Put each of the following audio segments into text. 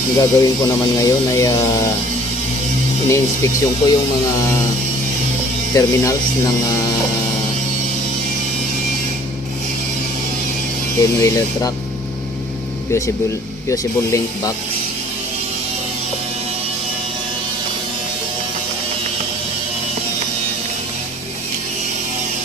Ang gagawin ko naman ngayon ay ini-inspeksyon ko yung mga terminals ng 10-wheeler truck, fusible link box.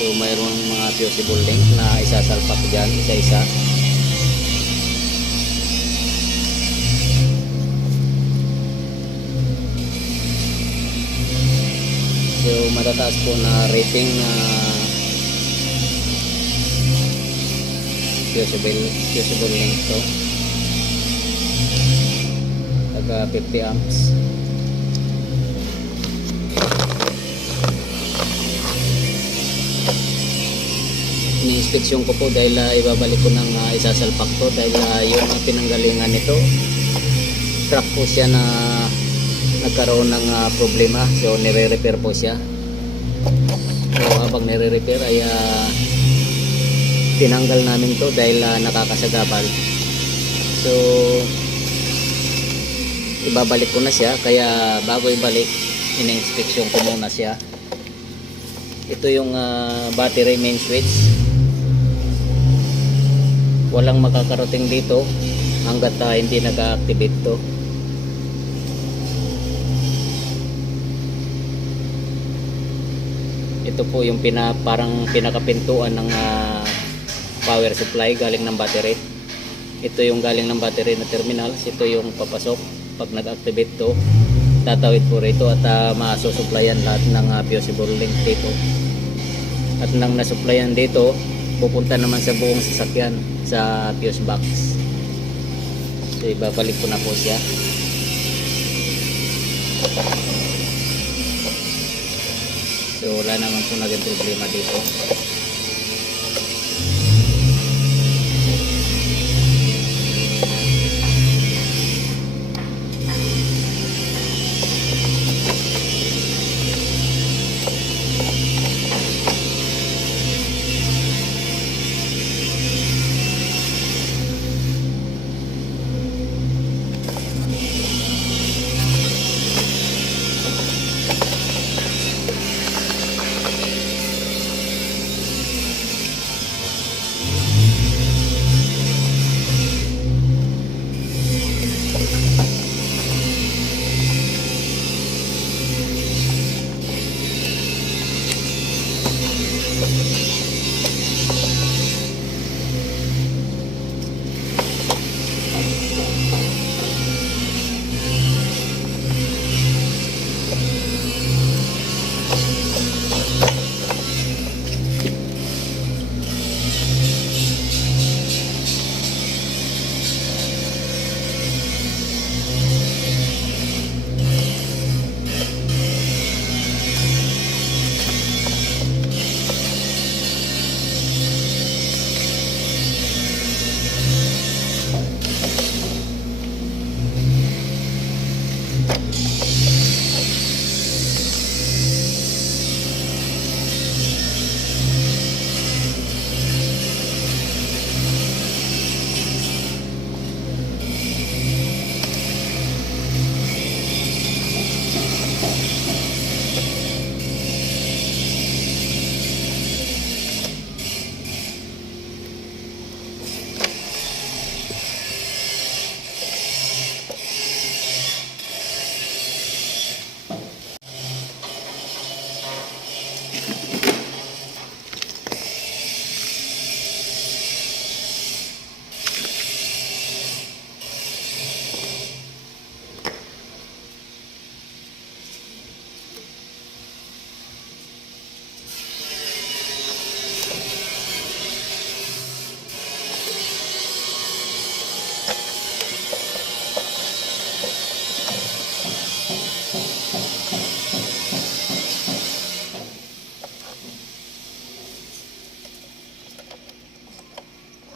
So mayroon mga fusible link na isasalpak dyan isa-isa. So matataas po na rating na fusible link to, taga 50 amps. Ini-inspeksyon ko po dahil ibabalik ko ng isasalpak to dahil yung pinanggalingan nito, truck po siya na nagkaroon ng problema, so nire-repair po siya. So habang nire-repair ay tinanggal namin to dahil nakakasagabal. So ibabalik ko na siya, kaya bago ibalik ina-inspeksyon ko muna siya. Ito yung battery main switch. Walang makakarating dito hanggat hindi naka-activate to. Ito po yung parang pinakapintuan ng power supply galing ng battery. Ito yung galing ng battery na terminals. Ito yung papasok. Pag nag-activate to, tatawid po rito at masusuplayan lahat ng fusible link dito. At nang nasuplayan dito, pupunta naman sa buong sasakyan sa fuse box. So ibabalik ko na po siya. So wala naman po naging problema dito.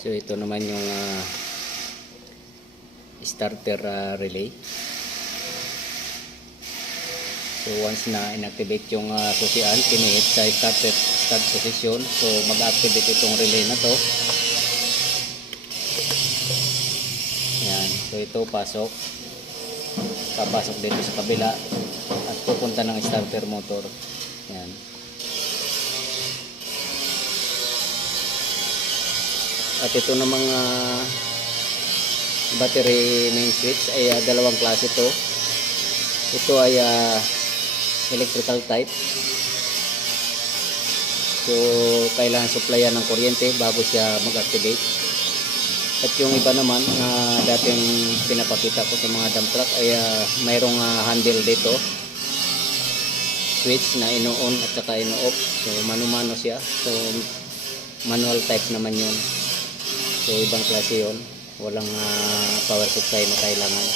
So ito naman yung starter relay. So once na inactivate yung susian, pinihit sa start position, so mag-activate itong relay na to. Yan, so ito pasok. papasok dito sa kabila at pupunta ng starter motor. Yan. At ito na mga battery main switch ay dalawang klase ito. Ito ay electrical type. So kailangan supplyan ng kuryente bago siya mag-activate. At yung iba naman na dating pinapakita ko sa mga dump truck ay mayroong handle dito, switch na ino-on at saka ino-off. So mano-mano siya. So manual type naman yun. So ibang klase yun, walang power supply na kailangan.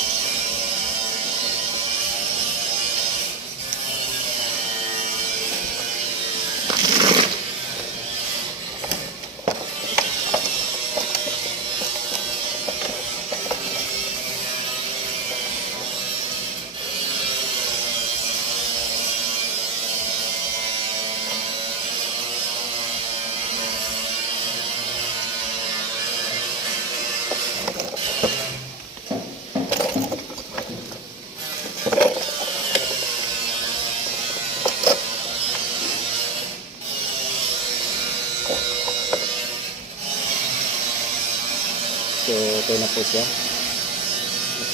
So ito na po siya. At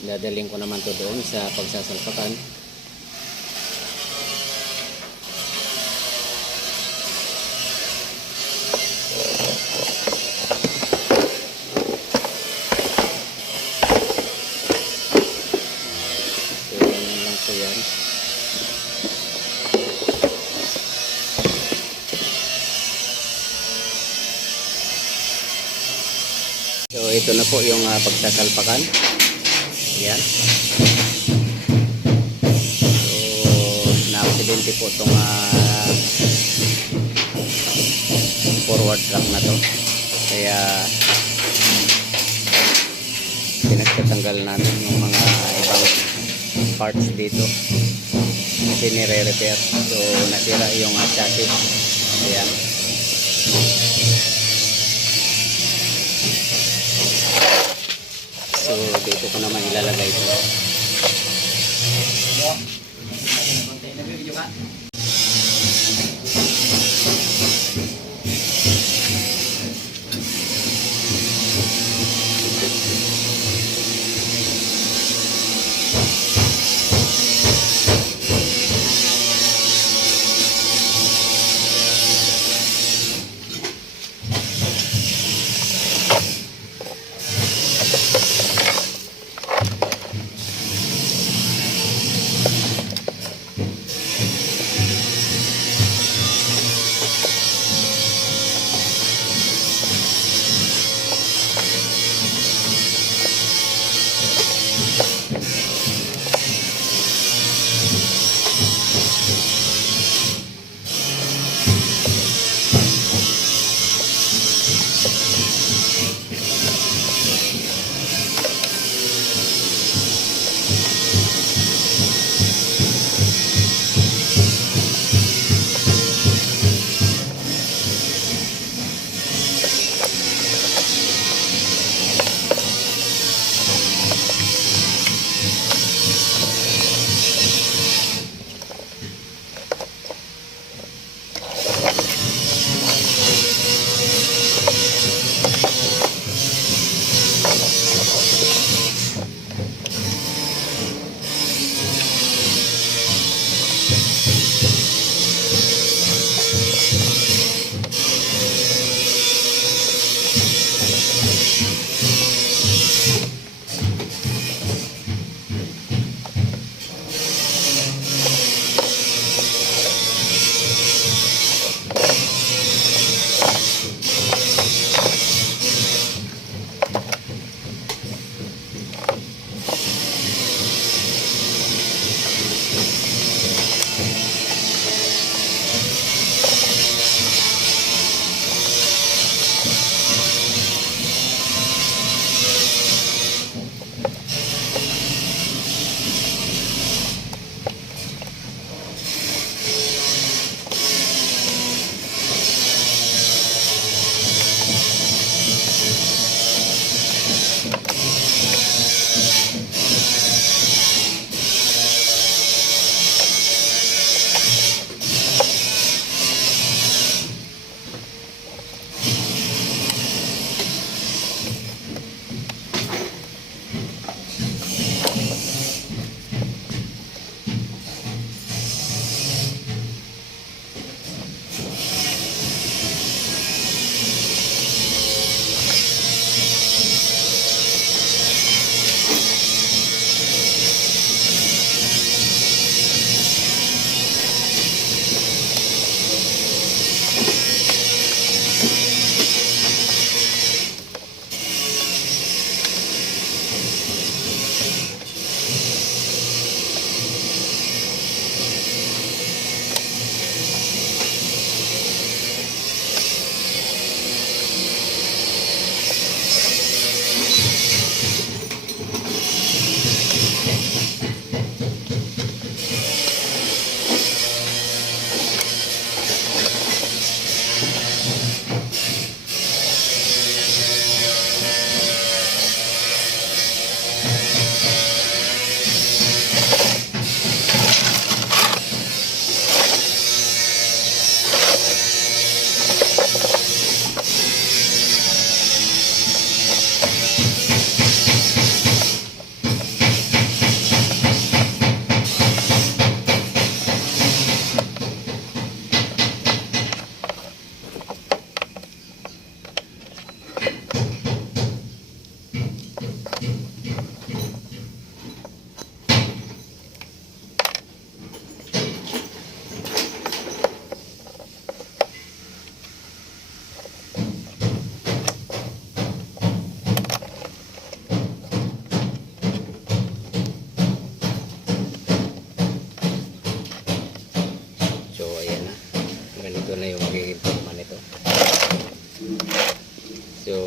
dadaling ko naman to doon sa pagsasalpakan. So yan lang po yan. So ito na po yung pagsasalpakan. Ayan. So na-aksidente po itong forward track na to. Kaya pinagtatanggal namin yung mga ibang parts dito. Kasi nire-repair. So nasira yung chassis. Ayan. So dito ko naman ilalagay ito.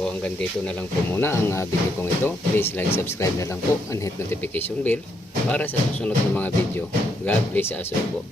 So hanggang dito na lang po muna ang video kong ito. Please like, subscribe na lang po and hit notification bell para sa susunod na mga video. God bless us all po.